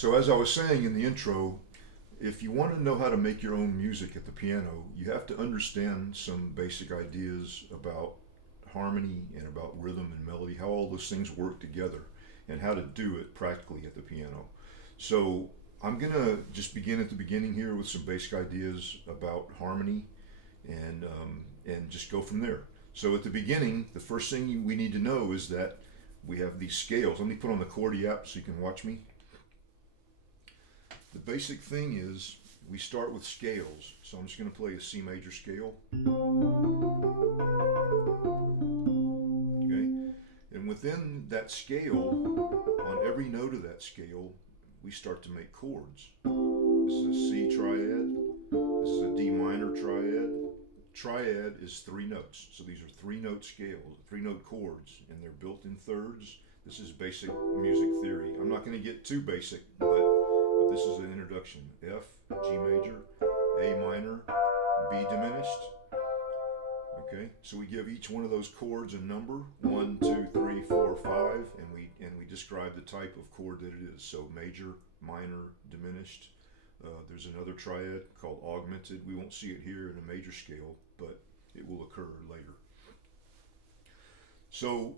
So as I was saying in the intro, if you want to know how to make your own music at the piano, you have to understand some basic ideas about harmony and about rhythm and melody, how all those things work together, and how to do it practically at the piano. So I'm gonna just begin at the beginning here with some basic ideas about harmony, and just go from there. So at the beginning, the first thing we need to know is that we have these scales. Let me put on the chordy app so you can watch me. The basic thing is we start with scales. So I'm just going to play a C major scale. Okay? And within that scale, on every note of that scale, we start to make chords. This is a C triad. This is a D minor triad. Triad is 3 notes. So these are 3-note scales, 3-note chords, and they're built in thirds. This is basic music theory. I'm not going to get too basic, but this is an introduction. F, G major, A minor, B diminished. Okay, so we give each one of those chords a number, 1, 2, 3, 4, 5, and we describe the type of chord that it is. So major, minor, diminished. There's another triad called augmented. We won't see it here in a major scale, but it will occur later. So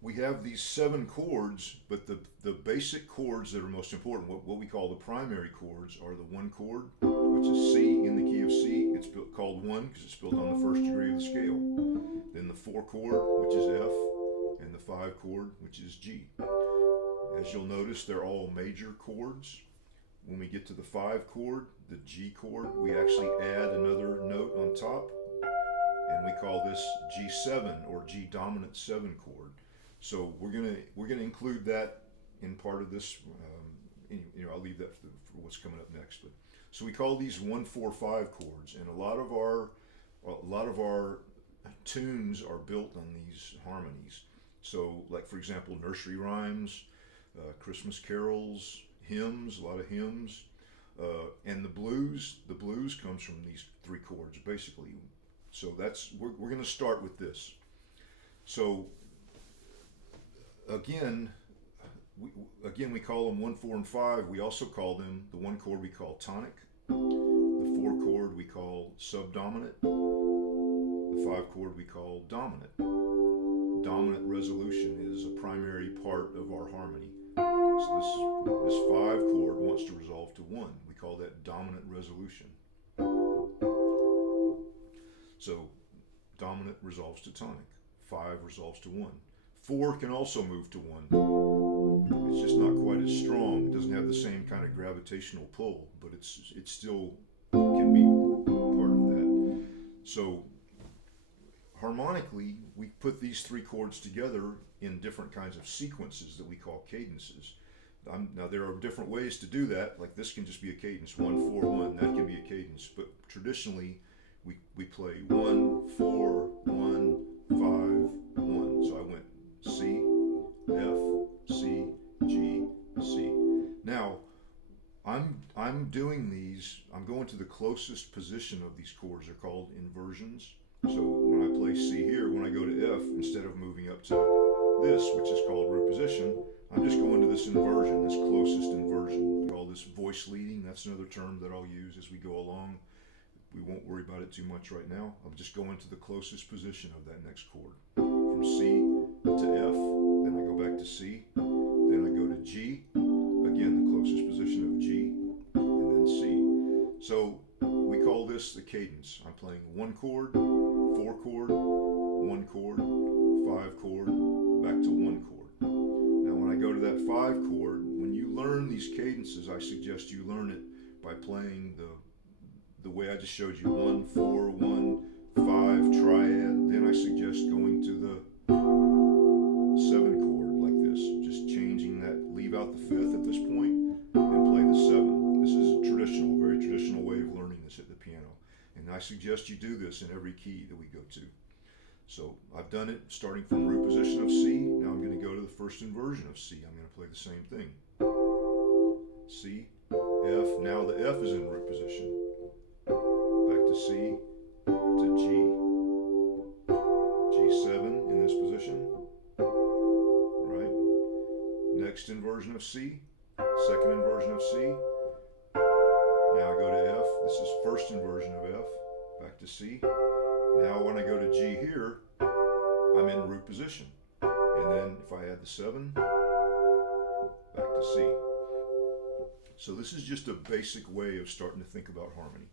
we have these 7 chords, but the basic chords that are most important, what we call the primary chords, are the 1 chord, which is C in the key of C. It's called 1 because it's built on the first degree of the scale. Then the 4 chord, which is F, and the 5 chord, which is G. As you'll notice, they're all major chords. When we get to the 5 chord, the G chord, we actually add another note on top, and we call this G7 or G dominant 7 chord. So we're gonna include that in part of this. I'll leave that for what's coming up next. But so we call these 1, 4, 5 chords, and a lot of our tunes are built on these harmonies. So, like for example, nursery rhymes, Christmas carols, hymns, a lot of hymns, and the blues. The blues comes from these 3 chords basically. So we're going to start with this. So again we call them 1, 4, and 5. We also call them, the 1 chord we call tonic, the 4 chord we call subdominant, the 5 chord we call dominant. Dominant resolution is a primary part of our harmony. So this 5 chord wants to resolve to 1. We call that dominant resolution. So dominant resolves to tonic. 5 resolves to 1. 4 can also move to 1. It's just not quite as strong. It doesn't have the same kind of gravitational pull, but it still can be part of that. So harmonically, we put these 3 chords together in different kinds of sequences that we call cadences. Now there are different ways to do that. Like this can just be a cadence, 1, 4, 1. That can be a cadence. But traditionally, we play 1, 4, 1, 5, 1. So I went C, F, C, G, C. Now I'm doing these. I'm going to the closest position of these chords. They're called inversions. So when I play C here, when I go to F, instead of moving up to this, which is called root position, I'm just going to this inversion, this closest inversion. We call this voice leading. That's another term that I'll use as we go along. We won't worry about it too much right now. I'm just going to the closest position of that next chord. From C to F, then I go back to C, then I go to G, again the closest position of G, and then C. So we call this the cadence. I'm playing 1 chord, 4 chord, 1 chord, 5 chord, back to 1 chord. Now when I go to that 5 chord, when you learn these cadences, I suggest you learn it by playing the way I just showed you, 1, 4, 1, 5 triad. Then I suggest going to the 7 chord like this, just changing that, leave out the 5th at this point and play the 7. This is a very traditional way of learning this at the piano. And I suggest you do this in every key that we go to. So I've done it starting from root position of C. Now I'm going to go to the first inversion of C. I'm going to play the same thing. C, F. Now the F is in root position. Back to C, to G, G7 in this position. Right? Next inversion of C, second inversion inversion of C. Now I go to F. This is first inversion of F. Back to C. Now when I go to G here, I'm in root position. And then if I add the 7, back to C. So this is just a basic way of starting to think about harmony.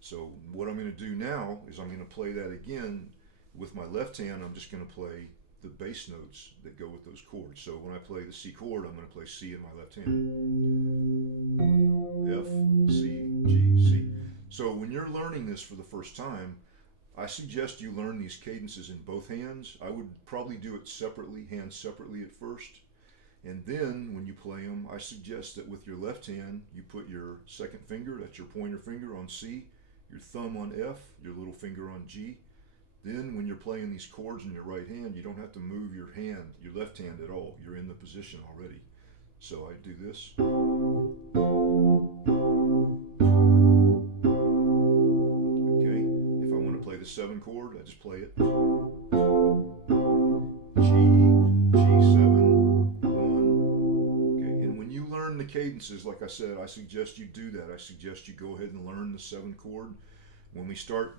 So what I'm going to do now is I'm going to play that again with my left hand. I'm just going to play the bass notes that go with those chords. So when I play the C chord, I'm going to play C in my left hand. F, C, G, C. So when you're learning this for the first time, I suggest you learn these cadences in both hands. I would probably do it separately, hands separately at first. And then when you play them, I suggest that with your left hand, you put your second finger, that's your pointer finger, on C, your thumb on F, your little finger on G. Then when you're playing these chords in your right hand, you don't have to move your hand, your left hand at all. You're in the position already. So I do this. Okay, if I want to play the 7 chord, I just play it. The cadences, like I said, I suggest you do that. I suggest you go ahead and learn the 7 chord. When we start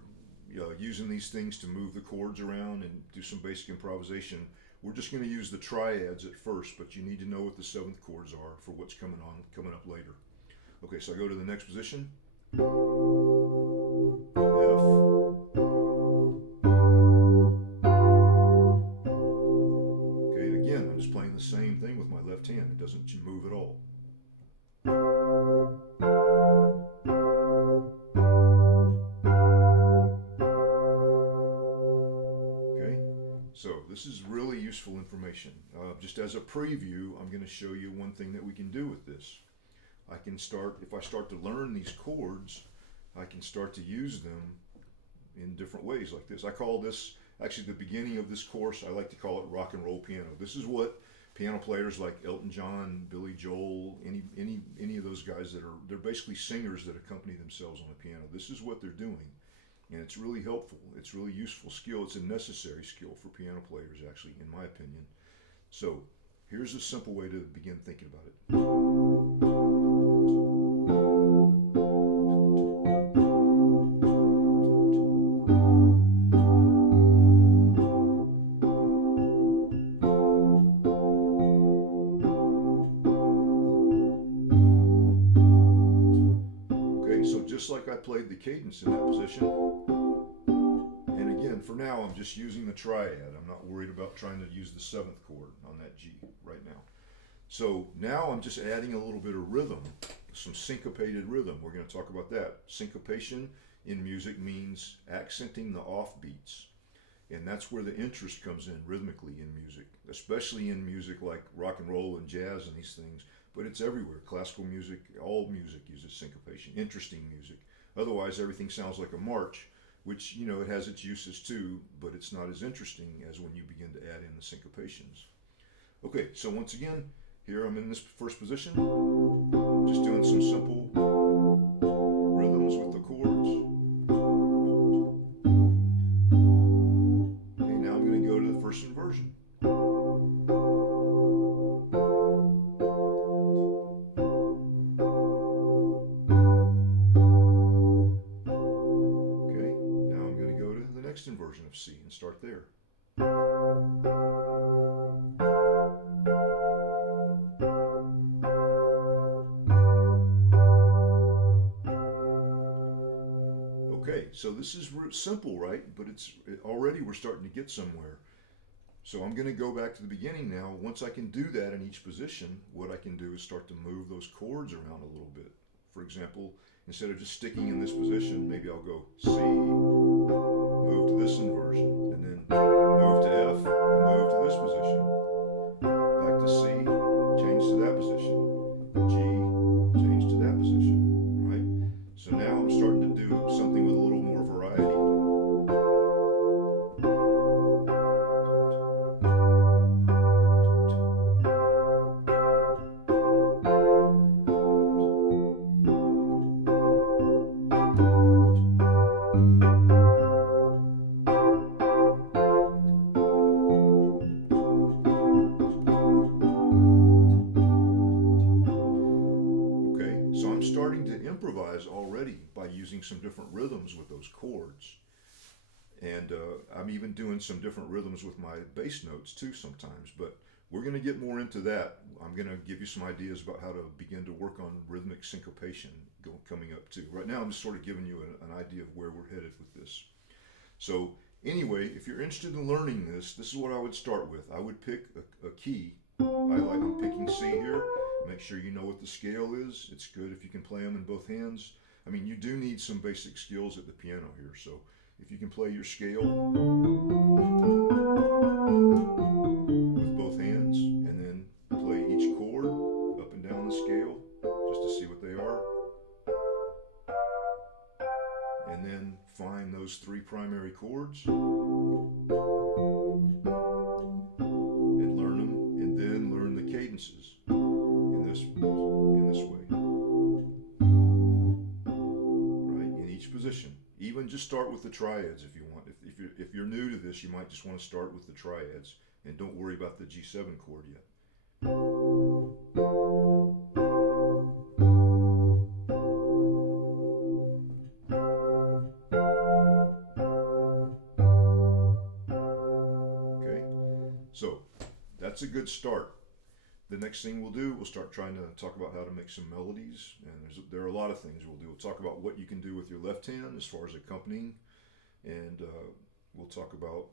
using these things to move the chords around and do some basic improvisation, we're just going to use the triads at first, but you need to know what the 7th chords are for what's coming up later. Okay, so I go to the next position. F. Okay, again, I'm just playing the same thing with my left hand. It doesn't move at all. Okay, so this is really useful information. Just as a preview, I'm going to show you one thing that we can do with this. I can start, if I start to learn these chords, I can start to use them in different ways like this. I call this, actually the beginning of this course, I like to call it rock and roll piano. This is what piano players like Elton John, Billy Joel, any of those guys they're basically singers that accompany themselves on the piano. This is what they're doing, and it's really helpful. It's really useful skill. It's a necessary skill for piano players, actually, in my opinion. So here's a simple way to begin thinking about it. Just like I played the cadence in that position. And again, for now, I'm just using the triad. I'm not worried about trying to use the 7th chord on that G right now. So now I'm just adding a little bit of rhythm, some syncopated rhythm. We're going to talk about that. Syncopation in music means accenting the offbeats. And that's where the interest comes in rhythmically in music, especially in music like rock and roll and jazz and these things. But it's everywhere. Classical music, all music uses syncopation, interesting music. Otherwise, everything sounds like a march, which, you know, it has its uses too, but it's not as interesting as when you begin to add in the syncopations. Okay, so once again, here I'm in this first position, just doing some simple rhythms with the chords. Okay, now I'm going to go to the first inversion. Inversion of C and start there. Okay, so this is simple, right? But already we're starting to get somewhere. So I'm going to go back to the beginning now. Once I can do that in each position, what I can do is start to move those chords around a little bit. For example, instead of just sticking in this position, maybe I'll go C, move to this inversion, and then move to F, and move to this position. Back to C, change to that position. G, change to that position, right? So now I'm starting to do something with a little more variety. starting to improvise already by using some different rhythms with those chords. And I'm even doing some different rhythms with my bass notes too sometimes. But we're going to get more into that. I'm going to give you some ideas about how to begin to work on rhythmic syncopation coming up too. Right now, I'm just sort of giving you an idea of where we're headed with this. So anyway, if you're interested in learning this, this is what I would start with. I would pick a key. I'm picking C here. Make sure you know what the scale is. It's good if you can play them in both hands. I mean, you do need some basic skills at the piano here. So if you can play your scale with both hands and then play each chord up and down the scale just to see what they are. And then find those three primary chords and learn them, and then learn the cadences in this way, right? In each position. Even just start with the triads if you want. If you're new to this, you might just want to start with the triads and don't worry about the G7 chord yet. Okay, so that's a good start. The next thing we'll do, we'll start trying to talk about how to make some melodies, and there are a lot of things we'll do. We'll talk about what you can do with your left hand as far as accompanying, and we'll talk about,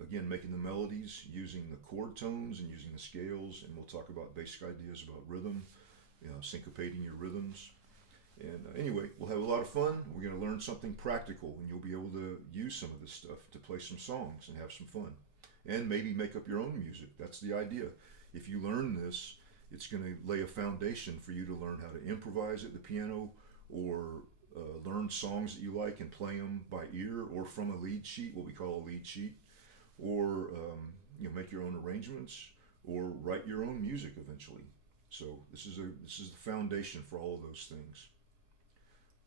again, making the melodies using the chord tones and using the scales, and we'll talk about basic ideas about rhythm, syncopating your rhythms. And anyway, we'll have a lot of fun. We're going to learn something practical, and you'll be able to use some of this stuff to play some songs and have some fun, and maybe make up your own music. That's the idea. If you learn this, it's going to lay a foundation for you to learn how to improvise at the piano, or learn songs that you like and play them by ear or from a lead sheet, what we call a lead sheet, or make your own arrangements or write your own music eventually. So this is the foundation for all of those things.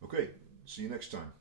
Okay, see you next time.